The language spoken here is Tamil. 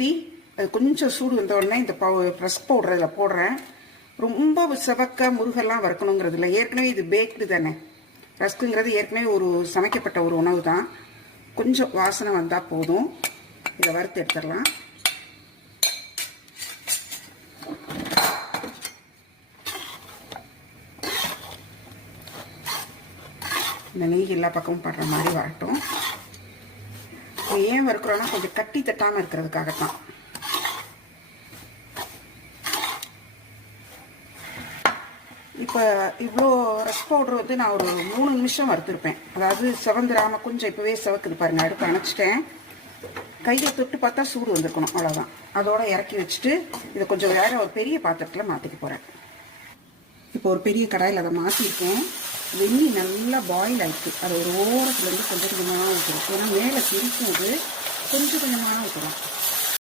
ஊற்றி அது கொஞ்சம் சூடு வந்த உடனே இந்த ரஸ்க் பவுடர் இதில் போடுறேன். ரொம்ப செவக்க முருகெல்லாம் வறுக்கணுங்கிறது இல்லை. ஏற்கனவே இது பேக்டு தானே. ரஸ்க்குங்கிறது ஏற்கனவே ஒரு சமைக்கப்பட்ட ஒரு உணவு தான். கொஞ்சம் வாசனை வந்தால் போதும். இதை வறுத்து எடுத்துடலாம். இந்த நெய் எல்லா பக்கமும் படுற மாதிரி வரட்டும். ஏன் வறுக்கிறோன்னா கொஞ்சம் கட்டி தட்டாமல் இருக்கிறதுக்காகத்தான். இப்போ இவ்வளோ ரஸ்க் பவுடர் வந்து நான் ஒரு 3 நிமிஷம் வறுத்துருப்பேன். அதாவது செவந்துடாமல் கொஞ்சம் இப்போவே செவக்குது பாருங்கள். அடுப்பு அணைச்சிட்டேன். கையை தொட்டு பார்த்தா சூடு வந்துருக்கணும், அவ்வளோதான். அதோட இறக்கி வச்சுட்டு இதை கொஞ்சம் வேற ஒரு பெரிய பாத்திரத்தில் மாற்றிக்க போகிறேன். இப்போ ஒரு பெரிய கடாயில் அதை மாற்றிருக்கேன். வெந்நீர் நல்லா பாயில் ஆகிடுச்சு. அது ஒரு ஓரத்துலேருந்து கொஞ்சம் கொஞ்சமாக ஊற்றணும். ஏன்னா மேலே திரிக்கும், அது கொஞ்சம் கொஞ்சமாக ஊற்றணும்.